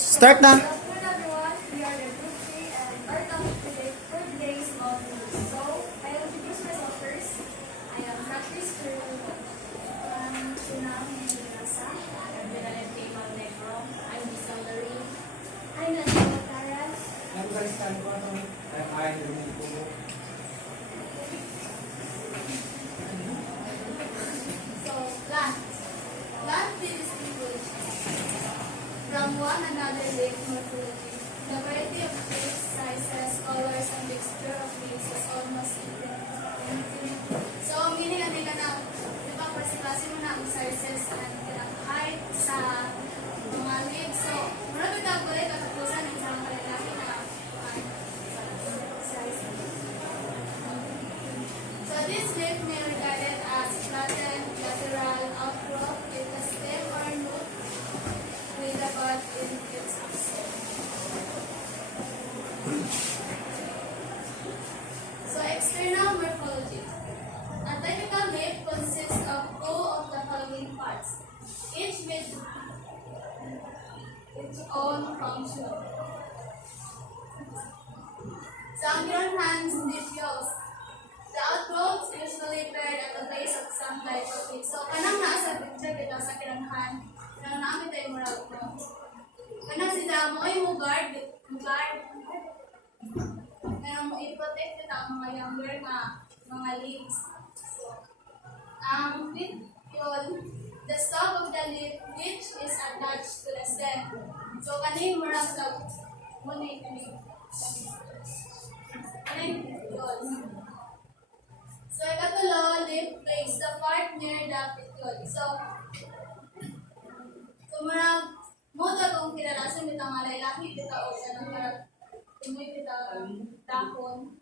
Start na. Good everyone, we are the group 3 and our topic today for today is about food. So, I will introduce myself first. I am Practice through Sunang Nasa. I'm Benalente Malnegro. I'm Giselle Larry. I'm Nadia Taras. I'm Bryce Calvano. I'm Ryan Rumipulo. So, plant. Plant distinguish from one another leaf morphology. The variety of shapes, sizes, colors, and texture of leaves is almost infinite. So, meaning ang nila na, di ba, klase mo na ang sizes and ang height sa mga leaves. So, marami ka pala katapusan ng isang kalalaki na size. So, this leaf may regarded as flattened, lateral, outgrowth with a stem or root with a bud in its axis. So, external morphology. A typical leaf consists of two of the following parts, each with its own function. So, ang hands diffuse. The outgrowths usually paired at the base of some type of leaf. So, kanang naa sa picture kita sa kinanghan, kanang namin tayo murag mo. Kanang sila mo ay mo guard. Kanang mo i-protect kita ang mga younger nga mga leaves. So, ang petiole, the stalk of the leaf which is attached to the stem. So, kaning murag sa muni kaning petiole. So, ikatulo, leaf base, the part near the petiole. So marag, moto kung kinalasan kita mga lalaki kita o siya ng marag, timoy kita dahon.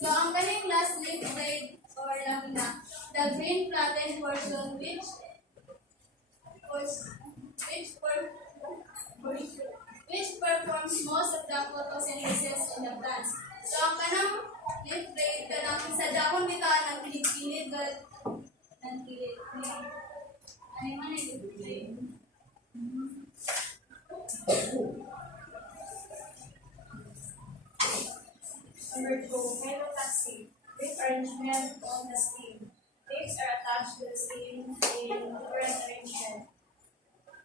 So, ang kaning last leaf blade or the green flattened portion which performs most of the photosynthesis in the plants. So, ang kanang leaf blade, kanang sa dahon kita ng kilid-kilid, ng kilid. Ano yung mga leaf blade? Number 2, metastasis, leaf arrangement on the stem. Leaves are attached to the stem in different arrangement.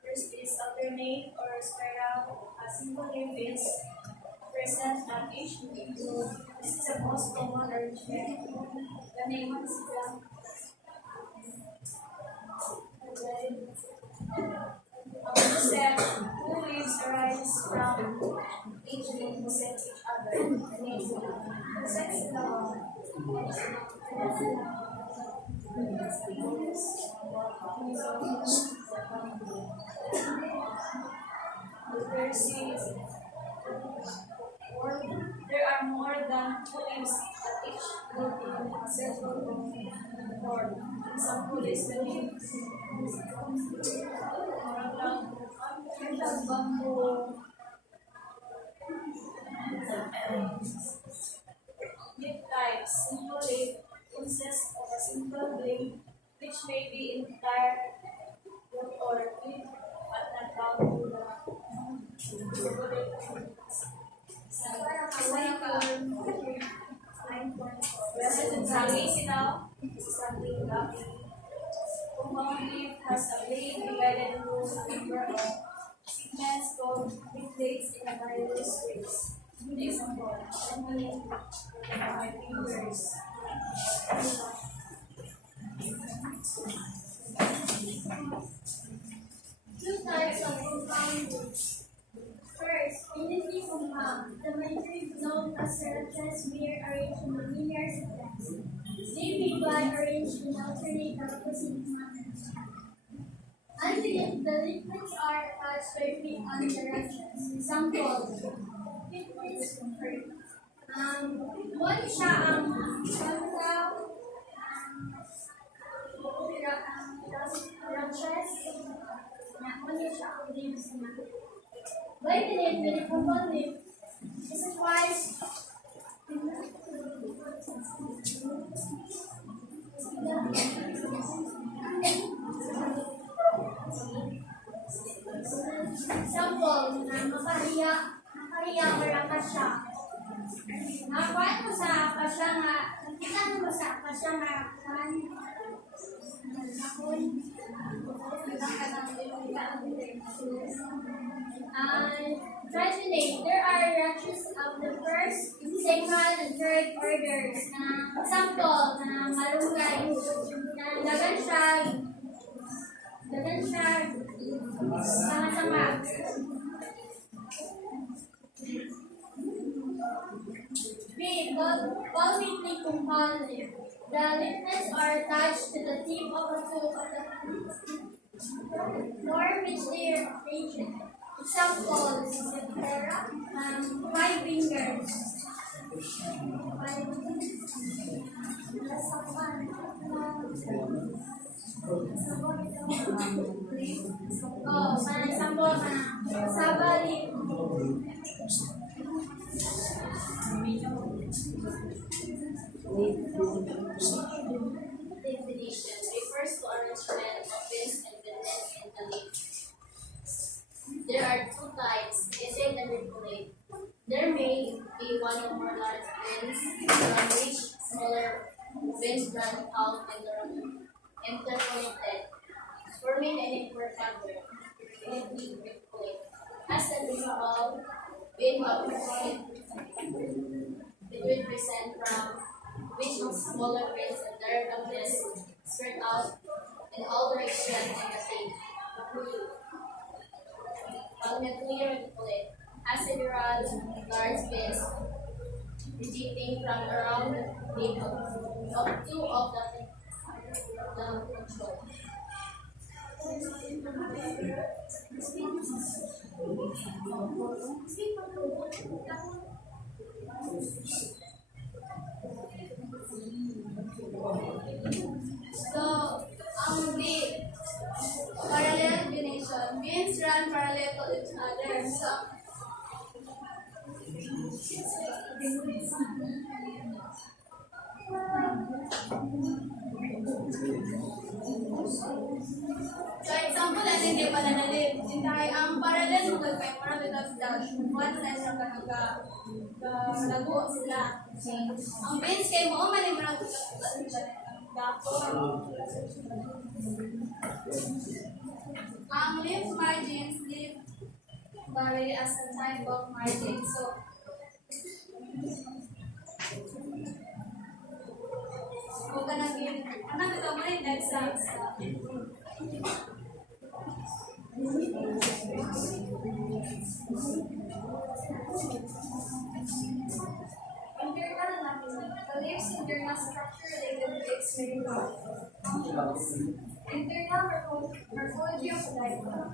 First is alternate or spiral. A single leaf is present at each individual. This is the most common arrangement. The name is the step, two leaves arise from each leaf opposite each other. The name is the second there are more than two leaves at each group in a circle form. Example is the leaves. Bamboo. Leaf types. Simple leaf consists of a simple blade which may be entire root or leaf but not bound to the compound leaf has a blade divided into a number of segments called leaf blades in various ways. Good example, family with 5 fingers. Two types of compound leaves. First, unity compound. The matrix known as serratus mere arranged in a linear sequence. They may be arranged in alternate or opposite manners. Until the liquids are attached directly on directions. Example, liquids one siya ang pagkaw branches na one siya ang leaves na. By the name, the compound leaf is required Thank you. Trifidate, there are branches of the first, second, and third orders. Example, malunggay, dagan siya, sama-sama. B. Volumically component. The leaflets are attached to the tip of a tube of the floor which they are arranged. Example, five fingers. Example, sabali. Definition refers to arrangement of beans and pigment in the leaf. There are two types, acid and reculate. There may be one or more large beans from which smaller beans run out and are interconnected, forming an important reculate. As a result, bean component between percent from which of smaller beans and their contents spread out in all directions in the tape. Ultimately reculate, as it runs large beans rejecting from around the table of two of the control. So, ang B, parallel bination. Beans run parallel to each other. So, example, ano hindi pala nalit. Sintahay, ang parallel mo kay para without dash. One na siya lago sila. Ang beans kay mo, mali mo lang ang leaf margins vary as a type of margin. So, huwag ka naging, ito mo rin exams. Internal anatomy. The leaf's internal structure related to its main functions. Internal morphology of the diagram.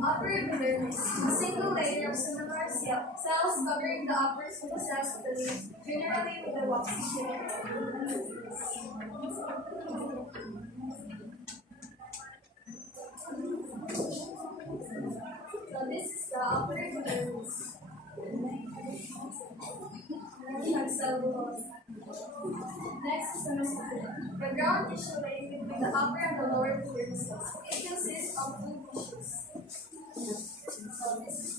Upper epidermis. A single layer of similar cells covering the upper surface of the leaf, generally with a waxy shape. So this is the upper epidermis. Next is the mesoderm. The ground tissue layer between the upper and the lower epidermises. It consists of two tissues. So this is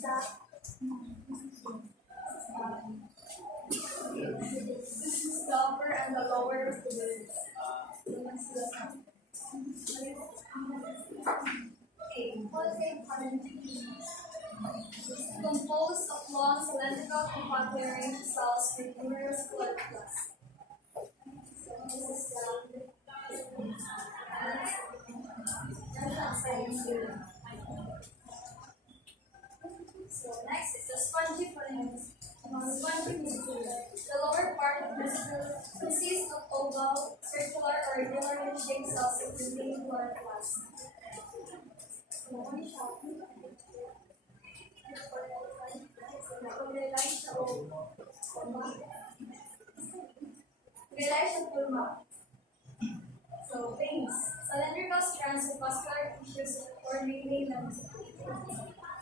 the upper and the lower epidermis. Composed of long cylindrical compartment cells with numerous blood vessels. So this is So next is the spongiformes. The lower part of the skull consists of oval, circular, or irregularly shaped cells that contain chloroplast. So veins, cylindrical strands of muscular tissues or mainly limbs.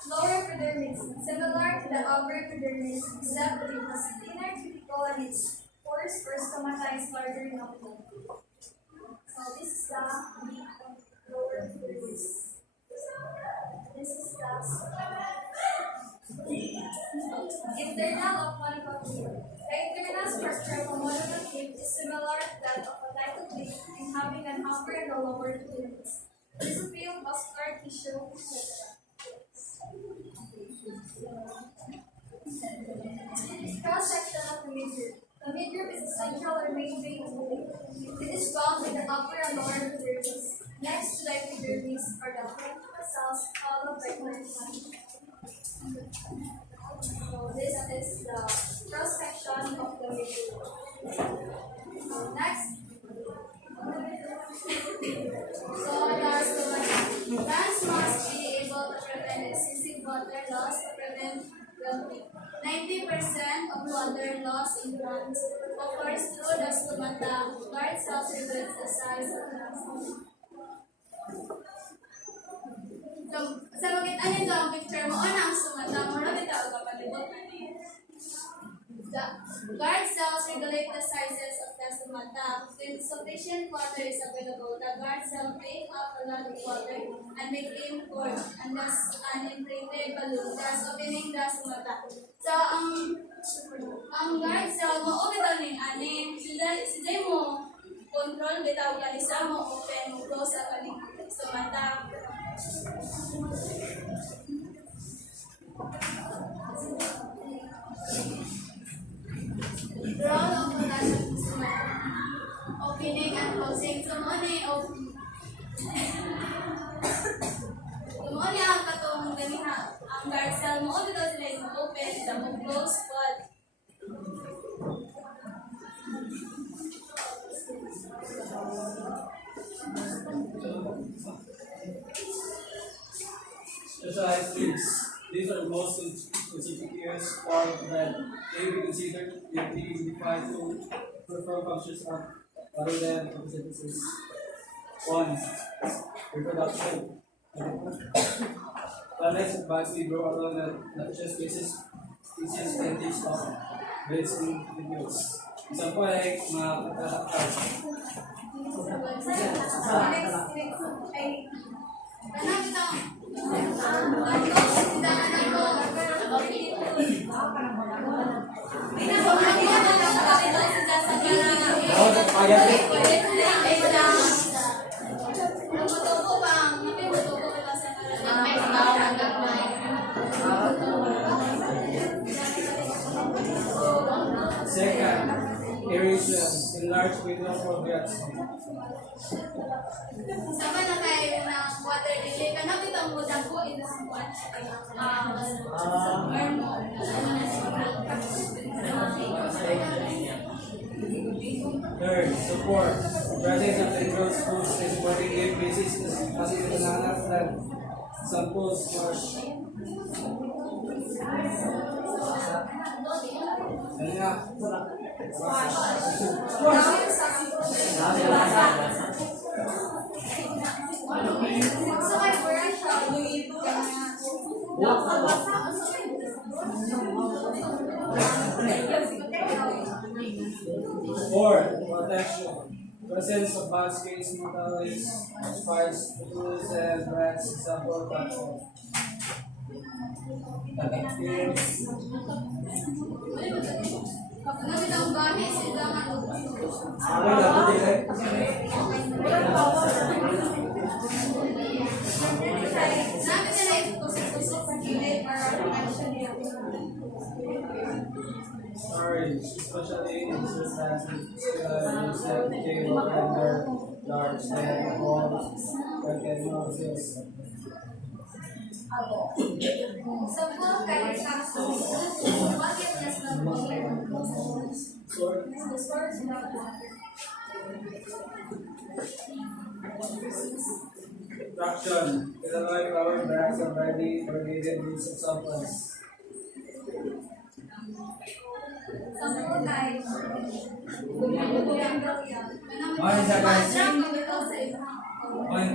Lower epidermis, similar to the upper epidermis, except that it has thinner cuticle and its pores or stomata is larger in outline. So this is the lower epidermis. This is the internal of monocoque. The internal structure of a monocoque is similar to that of a upper and the lower limbs. Mesophyll, muscular tissue, etc. Cross-section of the midrib. The midrib is the central or main vein of the leg. It is bound with the upper and lower epidermis. Next to the epidermis are the parenchyma cells, followed by parenchyma. So this is the cross-section of the midrib. Next. So plants must be able to prevent excessive water loss to prevent wilting. 90% of water loss in plants occurs through the stomata. Guard cells regulate the size of the stomata. So, sa makita niyo ang picture mo, ano ang stomata mo? Ano bitaw ka palibot na niya? The guard cells regulate the sizes of the stomata. When sufficient water is available, the guard cell take up a lot of water and became formed, and thus an inflated balloon, thus opening the stomata. So, ang guard cell mo, o bitaw ning ani, sila mo control bitaw kalisa mo open mo close sa kaning stomata. Role of potassium stomata. Opening and closing. So, mo ni ang katong ganiha ang guard cell mo, o bitaw sila is open, sa mo close, but Specialized trees. These are mostly specific areas form that may be considered if being defined to perform functions other than photosynthesis. 1. Reproduction. Planets advancedly grow along the natural species and takes off breeds in individuals. Example ay mga katakal. Second, aeration, enlarged window for gaps. sama na kayo ng water delay. Kanang itong mudang ko, ito sa buwan. Third, support. Presence of indoor schools is supporting game basis kasi kailangan ng samples wash. Ano nga? So, may burn siya. Fourth, protection. Presence of bad scales, metallics, spikes, tools, and rats, example, platform. Kapag itong bahay, sila nga Sabi nila ito kusok-kusok sa gilid para protection niya. Sorry, especially in circumstances that cable and their large and all organisms. So, kung kayo sa bakit niya sa Traction. Illinois power bags are ready for needed use of samples. One is a guys. One.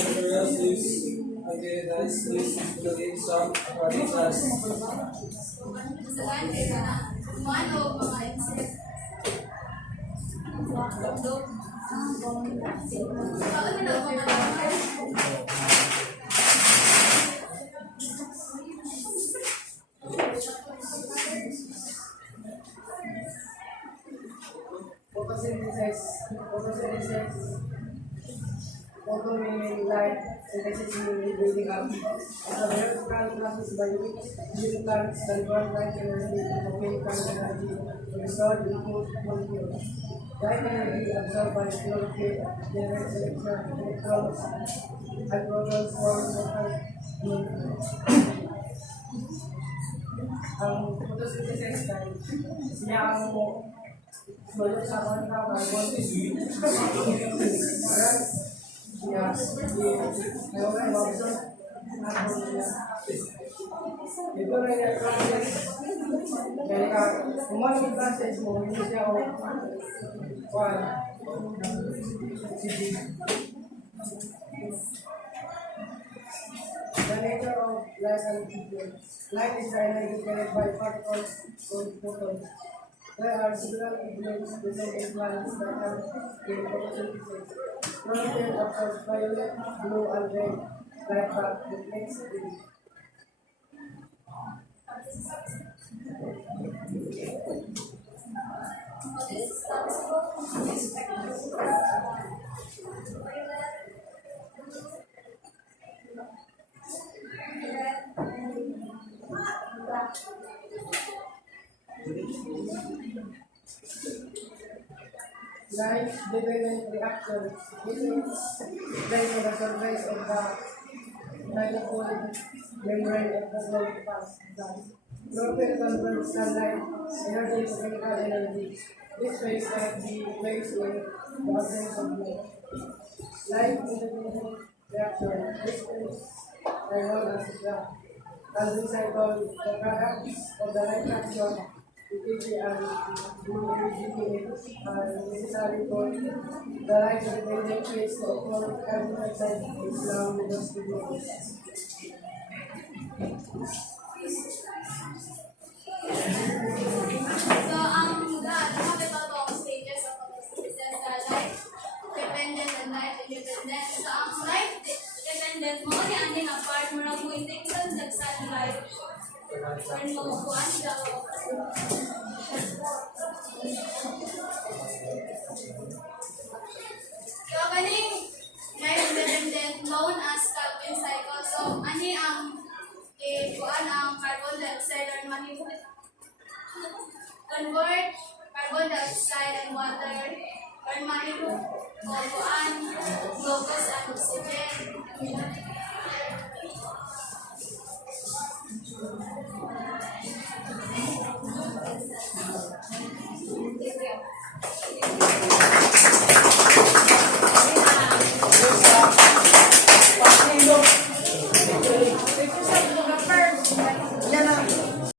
Materials used. Okay, that's used to lead some apparatus. photosynthesis, photomeaning light, synthesis meaning building up. As a vertical process by which living plants convert light energy into chemical energy to be stored in food molecules. Light energy absorbed by chlorophyll generates electrons and protons form ang photosynthesis ay siya ang sulot sa kanta carbon niya di absorb carbon niya. Ito na yung process kaya kung yung process mo hindi siya o the nature of light and heat. Light is energy carried by particles called photons. There are several elements present in planets that have in photosynthesis. Chlorophyll absorbs violet, blue, and red light that reflects green. Light-dependent reaction. This is placed on the surface of the nanopolymer membrane of the cell gas. Chlorophyll converts sunlight energy to chemical energy. This phase cannot be placed in the absence of light. Light-independent reaction. This phase are known as the Calvin cycle. The products of the light reaction EPG and UPGPH are necessary for the light-dependent phase to occur. Carbon dioxide is now distributed. So, nakita ko ang stages of photosynthesis na light-dependent and light-independent. So, ang light-dependent mo, yan ang part mo na pointing sa sunlight. When mo kuhaan siya o so, kaning light-independent known as Calvin cycle. So, ani ang kuhaan ang carbon dioxide or convert carbon dioxide and water or manipulit o kuhaan glucose and oxygen.